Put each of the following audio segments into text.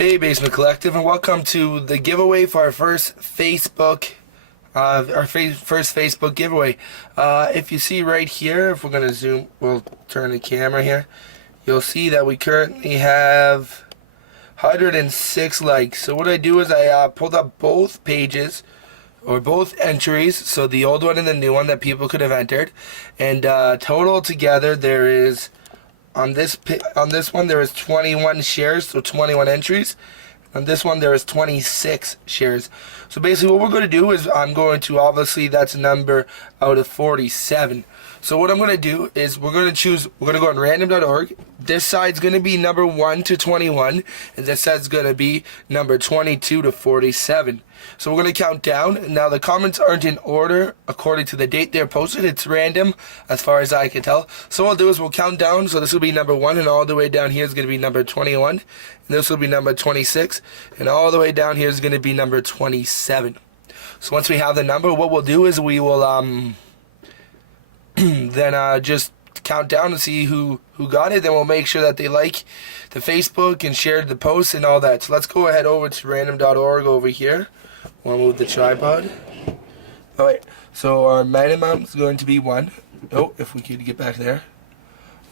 Hey Basement Collective, and welcome to the giveaway for our first Facebook giveaway. If you see right here, if we're gonna zoom, we'll turn the camera here. You'll see that we currently have 106 likes. So what I do is I pulled up both pages or both entries, so the old one and the new one that people could have entered, and total together there is. On this one there is 21 shares, so 21 entries. On this one there is 26 shares. So basically what we're going to do is I'm going to, obviously that's a number out of 47. So what I'm going to do is we're going to go on random.org. This side's going to be number 1 to 21, and this side's going to be number 22 to 47. So we're going to count down. Now the comments aren't in order according to the date they're posted. It's random as far as I can tell. So what I'll do is we'll count down. So this will be number 1, and all the way down here is going to be number 21. And this will be number 26. And all the way down here is going to be number 27. So once we have the number, what we'll do is we will then just count down and see who got it. Then we'll make sure that they like the Facebook and share the post and all that. So let's go ahead over to random.org over here. We'll move the tripod. Alright, so our minimum is going to be 1. Oh, if we could get back there.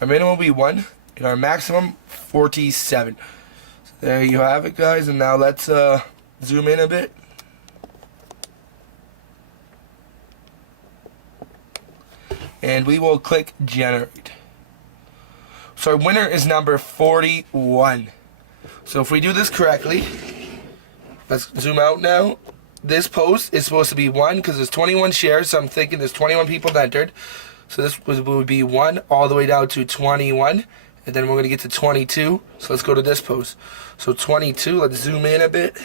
Our minimum will be 1, and our maximum 47. So there you have it, guys. And now let's zoom in a bit. And we will click generate. So our winner is number 41. So if we do this correctly, let's zoom out now. This post is supposed to be 1 because there's 21 shares, so I'm thinking there's 21 people that entered. So this would be 1 all the way down to 21, and then we're going to get to 22. So let's go to this post. So 22, let's zoom in a bit.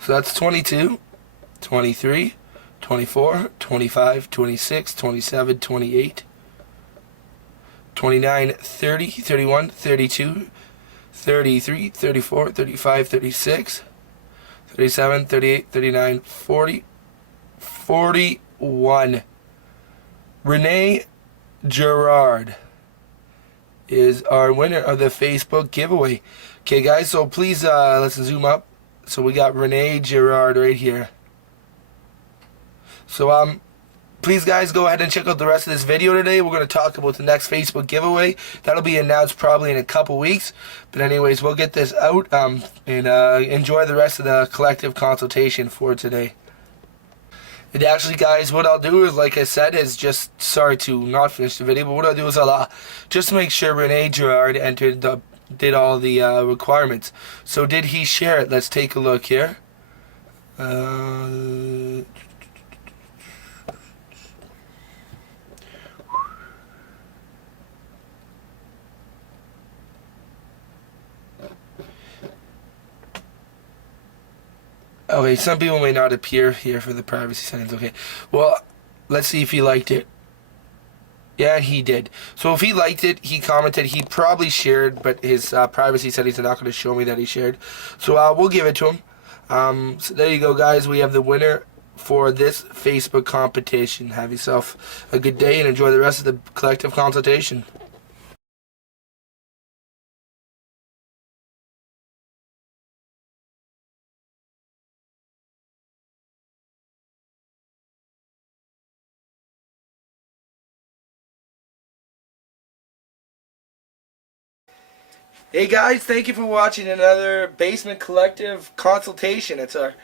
So that's 22, 23, 24, 25, 26, 27, 28, 29, 30, 31, 32, 33, 34, 35, 36, 37, 38, 39, 40, 41. Renee Gerard is our winner of the Facebook giveaway. Okay guys, so please let's zoom up. So we got Renee Gerard right here. So please guys go ahead and check out the rest of this video today. We're going to talk about the next Facebook giveaway. That'll be announced probably in a couple weeks. But anyways, we'll get this out and enjoy the rest of the collective consultation for today. And actually guys, what I'll do is, like I said, is just, sorry to not finish the video, but what I'll do is I'll just make sure Renee Gerard did all the requirements. So did he share it? Let's take a look here. Okay, some people may not appear here for the privacy settings. Okay, well, let's see if he liked it. Yeah, he did. So if he liked it, he commented, he probably shared, but his privacy settings are not going to show me that he shared. So we'll give it to him. So there you go, guys. We have the winner for this Facebook competition. Have yourself a good day and enjoy the rest of the collective consultation. Hey guys, thank you for watching another Basement Collective consultation. It's our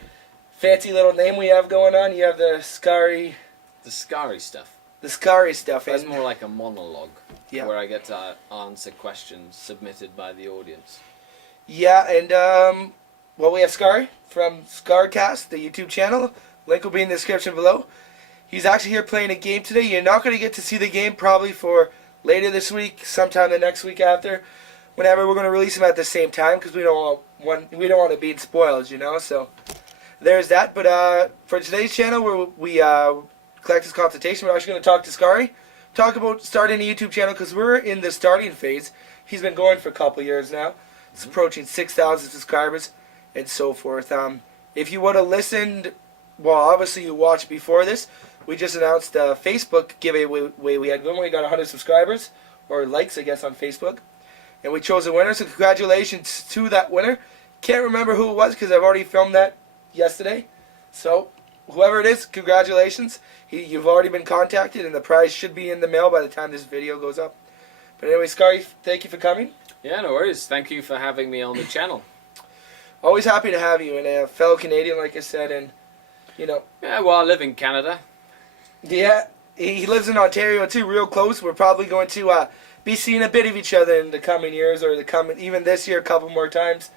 fancy little name we have going on. You have the Skari. The Skari stuff. The Skari stuff. That's more like a monologue, yeah, where I get to answer questions submitted by the audience. Yeah, and well, we have Skari from Scarcast, the YouTube channel. Link will be in the description below. He's actually here playing a game today. You're not going to get to see the game probably for later this week, sometime the next week after. Whenever we're going to release them at the same time, because we don't want to be spoiled, you know. So there's that. But for today's channel, where we collect this consultation, we're actually going to talk to Skari, talk about starting a YouTube channel, because we're in the starting phase. He's been going for a couple years now. It's approaching 6,000 subscribers and so forth. If you would have listened, well, obviously you watched before this. We just announced the Facebook giveaway we had going. We got 100 subscribers, or likes, I guess, on Facebook. and we chose a winner. So congratulations to that winner. Can't remember who it was because I've already filmed that yesterday. So whoever it is, congratulations. You've already been contacted, and the prize should be in the mail by the time this video goes up. But anyway, Skari, thank you for coming. Yeah, no worries. Thank you for having me on the channel. Always happy to have you, and a fellow Canadian, like I said, and you know. Yeah, well, I live in Canada. Yeah, he lives in Ontario too, real close. We're probably going to be seeing a bit of each other in the coming years, or even this year, a couple more times.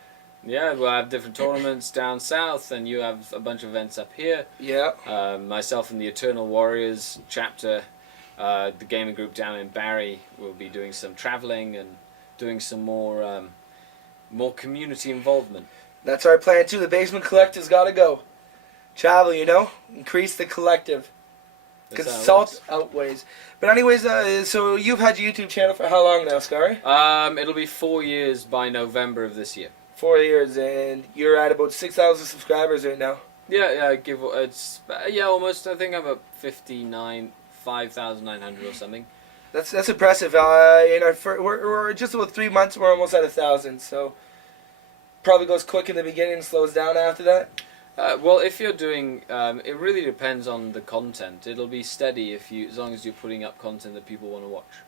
Yeah, we'll have different tournaments down south, and you have a bunch of events up here. Yeah. Myself and the Eternal Warriors chapter, the gaming group down in Barrie, will be doing some traveling and doing some more community involvement. That's our plan too. The Basement Collective's got to go. Travel, you know, increase the collective. Consult outweighs. But anyways, so you've had your YouTube channel for how long now, Skari? It'll be 4 years by November of this year. 4 years, and you're at about 6,000 subscribers right now. Yeah, almost. I think I'm at 5,900 or something. That's impressive. We're just about 3 months. We're almost at 1,000. So probably goes quick in the beginning and slows down after that. Well, if you're doing, it really depends on the content. It'll be steady as long as you're putting up content that people want to watch.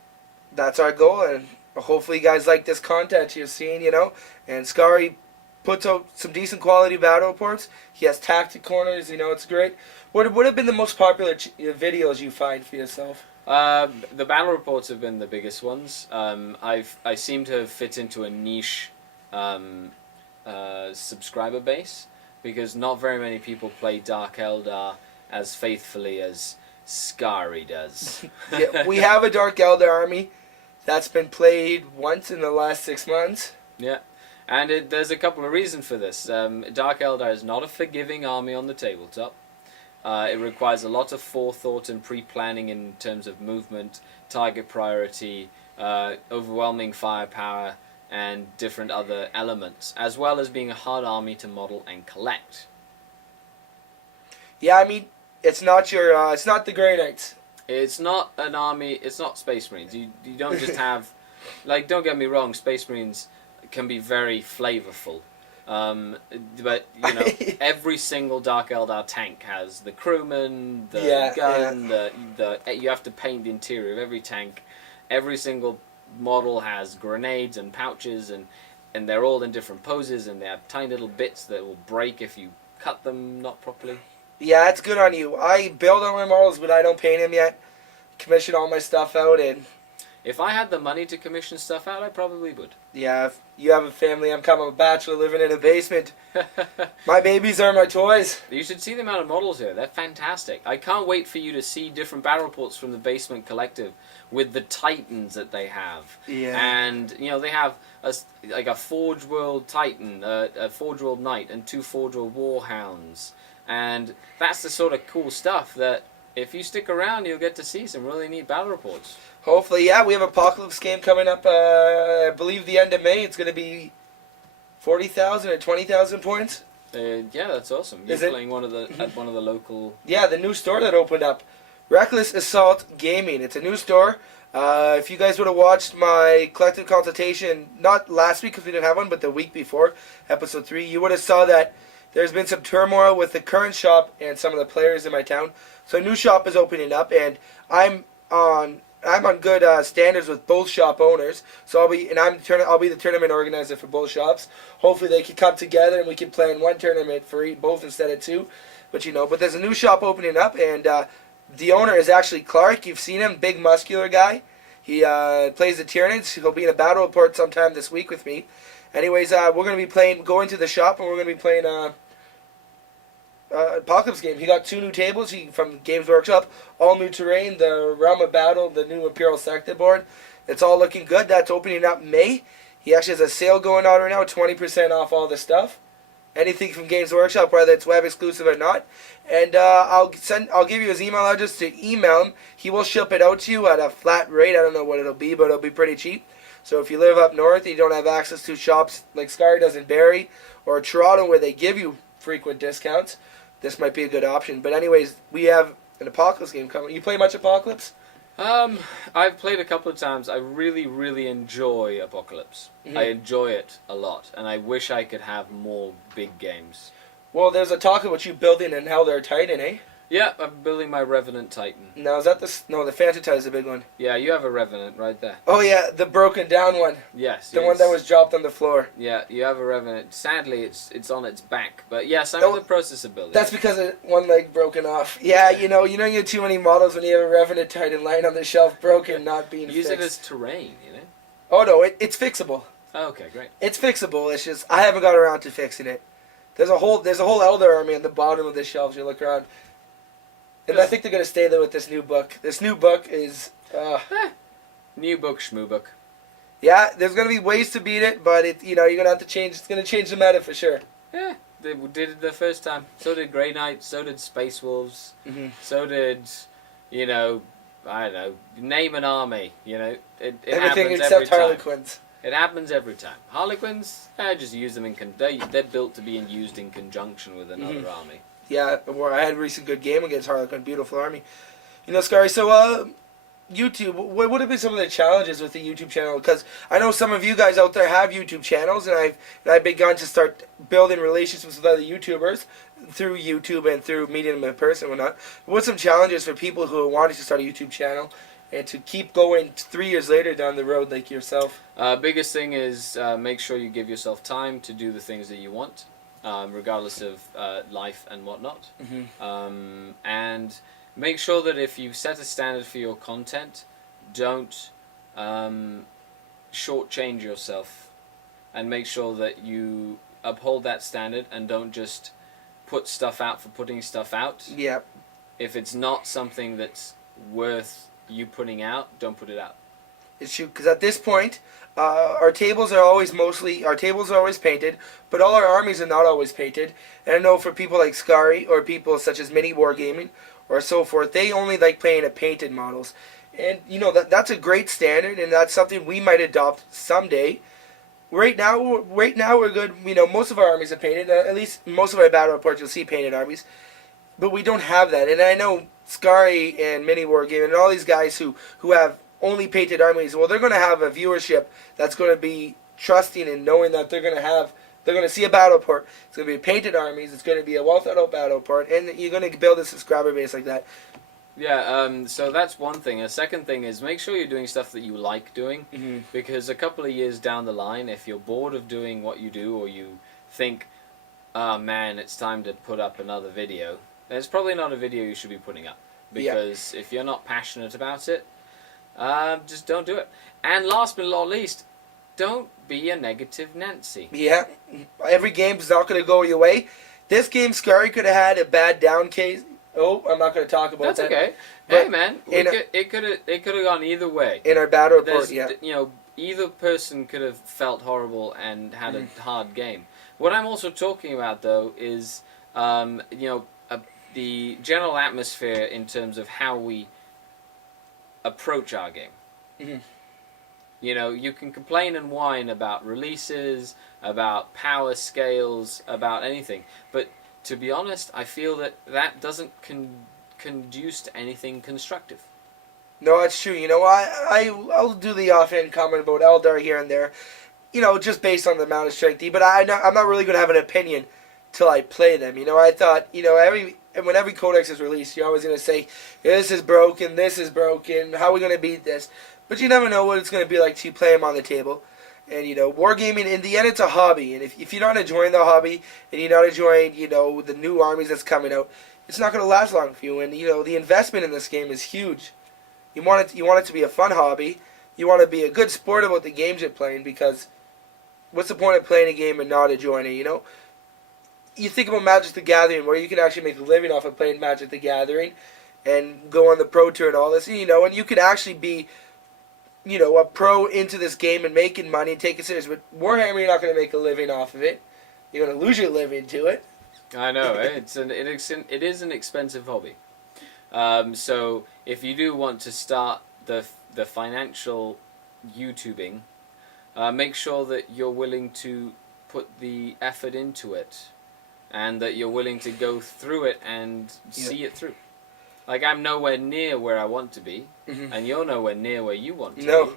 That's our goal, and hopefully you guys like this content you're seeing, you know. And Skari puts out some decent quality battle reports. He has tactic corners, you know, it's great. What would have been the most popular videos you find for yourself? The battle reports have been the biggest ones. I seem to have fit into a niche subscriber base, because not very many people play Dark Eldar as faithfully as Skari does. Yeah, we have a Dark Eldar army that's been played once in the last 6 months. Yeah, and there's a couple of reasons for this. Dark Eldar is not a forgiving army on the tabletop. It requires a lot of forethought and pre-planning in terms of movement, target priority, overwhelming firepower, and different other elements, as well as being a hard army to model and collect. Yeah, I mean, it's not the Grey Knights. It's not an army. It's not Space Marines. You don't just have, like, don't get me wrong, Space Marines can be very flavorful, but you know, every single Dark Eldar tank has the crewman, the gun, you have to paint the interior of every tank. Every single model has grenades and pouches, and they're all in different poses, and they have tiny little bits that will break if you cut them not properly. Yeah, it's good on you. I build all my models, but I don't paint them yet. Commission all my stuff out, and if I had the money to commission stuff out, I probably would. Yeah, if you have a family, I'm kind of a bachelor living in a basement. My babies are my toys. You should see the amount of models here. They're fantastic. I can't wait for you to see different battle reports from the Basement Collective with the Titans that they have. Yeah. And, you know, they have a Forge World Titan, a Forge World Knight, and 2 Forge World Warhounds. And that's the sort of cool stuff that, if you stick around, you'll get to see some really neat battle reports. Hopefully, yeah. We have Apocalypse game coming up, I believe the end of May. It's going to be 40,000 or 20,000 points. Yeah, that's awesome. You're playing at one of the local... Yeah, the new store that opened up. Reckless Assault Gaming. It's a new store. If you guys would have watched my collective consultation, not last week because we didn't have one, but the week before, episode 3, you would have saw that there's been some turmoil with the current shop and some of the players in my town. So a new shop is opening up, and I'm on good standards with both shop owners. So I'll be the tournament organizer for both shops. Hopefully they can come together and we can plan one tournament for both instead of 2. But there's a new shop opening up, and the owner is actually Clark. You've seen him, big muscular guy. He plays the Tyranids. He'll be in a battle report sometime this week with me. Anyways, we're going to be going to the shop, and we're going to be playing Apocalypse game. He got 2 new tables from Games Workshop, all new terrain, the Realm of Battle, the new Imperial Sector board. It's all looking good. That's opening up May. He actually has a sale going on right now, 20% off all the stuff. Anything from Games Workshop, whether it's web exclusive or not. And I'll give you his email address to email him. He will ship it out to you at a flat rate. I don't know what it'll be, but it'll be pretty cheap. So if you live up north and you don't have access to shops like Skari does in Barrie or Toronto where they give you frequent discounts, this might be a good option. But anyways, we have an Apocalypse game coming. You play much Apocalypse? I've played a couple of times. I really, really enjoy Apocalypse. Mhm. I enjoy it a lot, and I wish I could have more big games. Well, there's a talk about you building an Elder Titan, eh? Yeah, I'm building my Revenant Titan. Now, is that no, the Phantom Titan's a big one. Yeah, you have a Revenant right there. Oh, yeah, the broken down one. Yes. The one that was dropped on the floor. Yeah, you have a Revenant. Sadly, it's on its back. But yes, I'm in the process of building. That's because of one leg broken off. Yeah, you don't get too many models when you have a Revenant Titan lying on the shelf, broken, not being Use fixed. it as terrain, you know? Oh, no, it's fixable. Oh, okay, great. It's fixable. It's just I haven't got around to fixing it. There's a whole Elder army on the bottom of the shelves. You look around, and I think they're gonna stay there with this new book. This new book is, New book, schmoo book. yeah. There's gonna be ways to beat it, but you're gonna have to change. It's gonna change the meta for sure. Yeah, they did it the first time. So did Grey Knight. So did Space Wolves. Mm-hmm. So did, I don't know, name an army. It Everything happens except every time. Harlequins. It happens every time. Harlequins, just use them they're built to be used in conjunction with another army. Yeah, where I had a recent good game against Harlequin. Beautiful army. Skari, so, YouTube, what would have been some of the challenges with the YouTube channel? Because I know some of you guys out there have YouTube channels, and I've begun to start building relationships with other YouTubers through YouTube and through meeting them in person and whatnot. What's some challenges for people who are wanting to start a YouTube channel and to keep going 3 years later down the road like yourself? Biggest thing is make sure you give yourself time to do the things that you want. Regardless of life and whatnot. Mm-hmm. And make sure that if you set a standard for your content, don't shortchange yourself, and make sure that you uphold that standard and don't just put stuff out for putting stuff out. Yeah. If it's not something that's worth you putting out, don't put it out. It's true, because at this point, our tables are always painted, but all our armies are not always painted. And I know for people like Skari or people such as Mini Wargaming or so forth, they only like playing at painted models. And that's a great standard, and that's something we might adopt someday. Right now we're good. Most of our armies are painted. At least most of our battle reports you'll see painted armies, but we don't have that. And I know Skari and Mini Wargaming and all these guys who have only painted armies, well, they're going to have a viewership that's going to be trusting and knowing that they're going to see a battle port. It's going to be painted armies. It's going to be a well thought out battle port, and you're going to build a subscriber base like that. Yeah, so that's one thing. A second thing is make sure you're doing stuff that you like doing, because a couple of years down the line, if you're bored of doing what you do, or you think, oh man, it's time to put up another video, then it's probably not a video you should be putting up. Because if you're not passionate about it, just don't do it. And last but not least, don't be a negative Nancy. Yeah, every game's not going to go your way. This game, Skari could have had a bad down case. Oh, I'm not going to talk about that. That's okay. But hey man, it could have gone either way. In our battle report, Either person could have felt horrible and had a hard game. What I'm also talking about though is the general atmosphere in terms of how we approach our game. Mm-hmm. You can complain and whine about releases, about power scales, about anything, but to be honest, I feel that doesn't conduce to anything constructive. No, it's true. I'll do the offhand comment about Eldar here and there, just based on the amount of strength. But I'm not really going to have an opinion till I play them. I thought, when every codex is released, you're always going to say, this is broken, how are we going to beat this? But you never know what it's going to be like till you play them on the table. And, wargaming, in the end, it's a hobby. And if you're not enjoying the hobby, and you're not enjoying, the new armies that's coming out, it's not going to last long for you. And, the investment in this game is huge. You want it to be a fun hobby. You want to be a good sport about the games you're playing, because what's the point of playing a game and not enjoying it, You think about Magic the Gathering, where you can actually make a living off of playing Magic the Gathering and go on the Pro Tour and all this, and you could actually be, a pro into this game and making money and take it serious. But Warhammer, you're not going to make a living off of it. You're going to lose your living to it. I know, it is an expensive hobby. So if you do want to start the financial YouTubing, make sure that you're willing to put the effort into it, and that you're willing to go through it and see it through. Like, I'm nowhere near where I want to be, Mhm. and you're nowhere near where you want to No. be.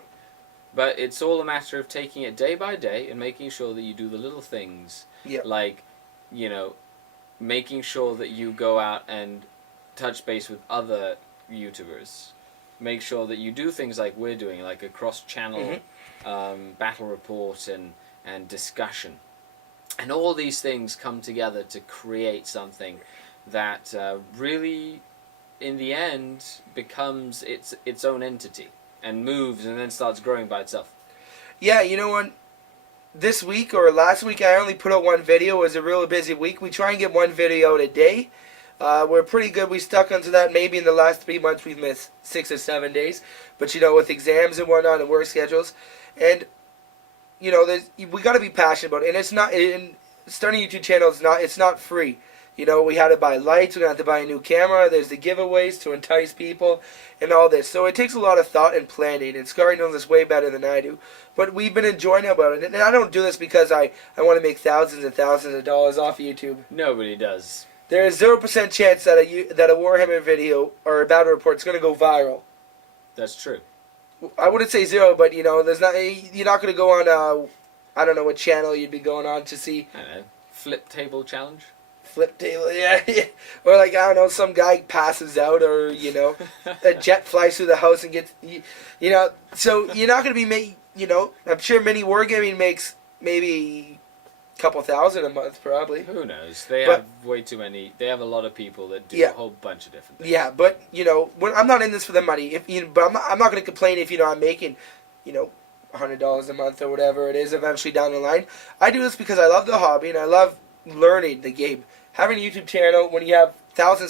But it's all a matter of taking it day by day and making sure that you do the little things. Yep. Like, you know, making sure that you go out and touch base with other YouTubers. Make sure that you do things like we're doing, like a cross-channel battle report and discussion. And all these things come together to create something that really, in the end, becomes its own entity and moves and then starts growing by itself. Yeah, you know what? This week or last week I only put out one video. It was a really busy week. We try and get one video out a day. We're pretty good. We stuck onto that. Maybe in the last 3 months we've missed 6 or 7 days. But, you know, with exams and whatnot and work schedules. And, you know, we got to be passionate about it. And it's not, starting a YouTube channel is not, it's not free. You know, we had to buy lights, we had to buy a new camera, there's the giveaways to entice people, and all this. So it takes a lot of thought and planning, and Skari knows this way better than I do. But we've been enjoying about it, and I don't do this because I want to make thousands and thousands of dollars off YouTube. Nobody does. There is 0% chance that a Warhammer video or a battle report is going to go viral. That's true. I wouldn't say zero, but, you know, you're not going to go on, I don't know what channel you'd be going on to see. I don't know. Flip table challenge? Flip table, yeah. Or like, I don't know, some guy passes out, or, you know, a jet flies through the house and gets, you know, so you're not going to be you know, I'm sure Mini Wargaming makes maybe a couple thousand a month, probably. Who knows? They have way too many, they have a lot of people that do a whole bunch of different things. Yeah, but, you know, I'm not in this for the money, but I'm not going to complain if, you know, I'm making, you know, $100 a month or whatever it is eventually down the line. I do this because I love the hobby and I love learning the game. Having a YouTube channel, when you have 1,000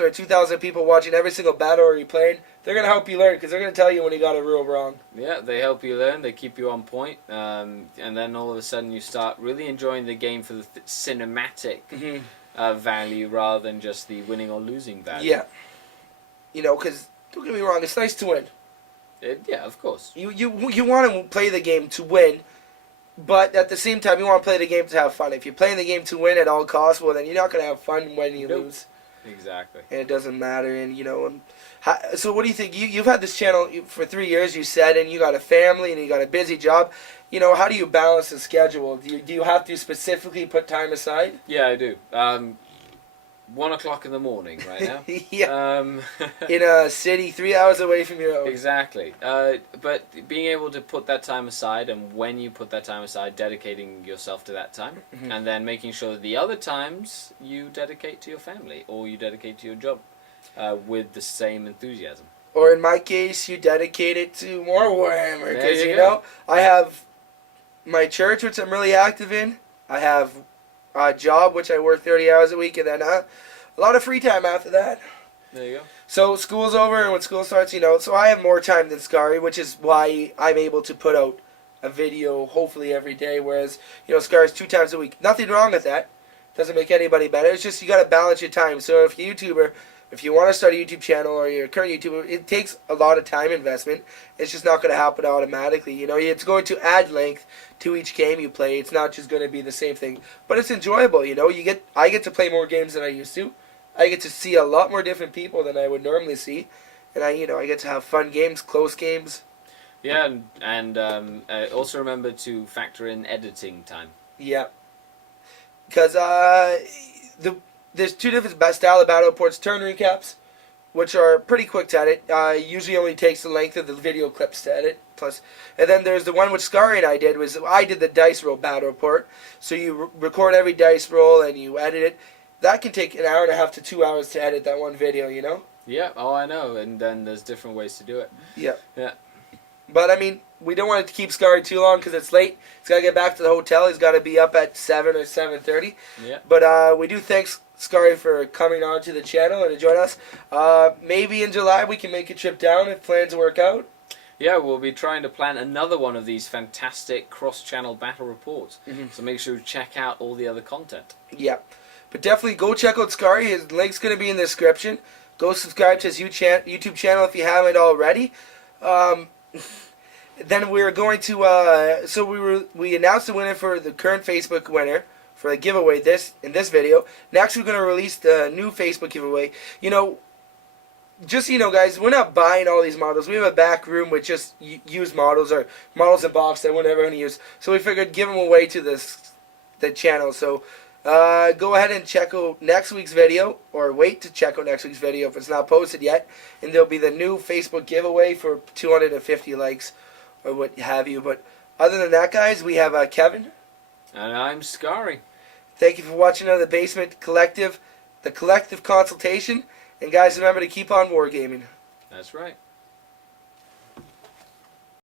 or 2,000 people watching every single battle or you're playing, they're going to help you learn because they're going to tell you when you got it real wrong. Yeah, they help you learn, they keep you on point, and then all of a sudden you start really enjoying the game for the cinematic value rather than just the winning or losing value. Yeah. You know, because, don't get me wrong, it's nice to win. Yeah, of course. You want to play the game to win, but at the same time, you want to play the game to have fun. If you're playing the game to win at all costs, well, then you're not going to have fun when you lose. Exactly. And it doesn't matter. And, you know, so what do you think? You've had this channel for 3 years, you said, and you got a family and you got a busy job. You know, how do you balance the schedule? Do you have to specifically put time aside? Yeah, I do. 1 o'clock in the morning right now. Yeah. In a city 3 hours away from your home. Exactly. But being able to put that time aside, and when you put that time aside, dedicating yourself to that time, and then making sure that the other times you dedicate to your family or you dedicate to your job with the same enthusiasm. Or in my case, you dedicate it to more Warhammer. Because, you go. know, I have my church, which I'm really active in. I have a job, which I work 30 hours a week, and then a lot of free time after that. There you go. So school's over, and when school starts, you know, so I have more time than Skari, which is why I'm able to put out a video hopefully every day, whereas, you know, Skari's 2 times a week. Nothing wrong with that. Doesn't make anybody better. It's just you got to balance your time. So if you're a YouTuber, if you want to start a YouTube channel or you're a current YouTuber, it takes a lot of time investment. It's just not going to happen automatically. You know, it's going to add length to each game you play. It's not just going to be the same thing, but it's enjoyable. You know, I get to play more games than I used to. I get to see a lot more different people than I would normally see, and I get to have fun games, close games. Yeah, and also remember to factor in editing time. Yeah, because there's 2 different style of battle reports: turn recaps, which are pretty quick to edit. Usually only takes the length of the video clips to edit. And then there's the one which Skari and I did. I did the dice roll battle report. So you record every dice roll and you edit it. That can take an hour and a half to 2 hours to edit that one video. You know. Yeah. Oh, I know. And then there's different ways to do it. Yeah. Yeah. But I mean, we don't want to keep Skari too long because it's late. He's got to get back to the hotel. He's got to be up at 7 or 7:30. Yeah. But we do thanks Skari for coming on to the channel and to join us. Maybe in July we can make a trip down if plans work out. Yeah, we'll be trying to plan another one of these fantastic cross-channel battle reports. So make sure to check out all the other content. Yeah. But definitely go check out Skari. His link's going to be in the description. Go subscribe to his YouTube channel if you haven't already. Then we're going to, we announced the winner for the current Facebook winner for the giveaway in this video. Next we're going to release the new Facebook giveaway. You know, just so you know, guys, we're not buying all these models. We have a back room with just used models or models in box that we're never going to use. So we figured give them away to the channel. So go ahead and check out next week's video, or wait to check out next week's video if it's not posted yet. And there'll be the new Facebook giveaway for 250 likes or what have you. But other than that, guys, we have Kevin. And I'm Skari. Thank you for watching on the Basement Collective, the Collective Consultation. And guys, remember to keep on wargaming. That's right.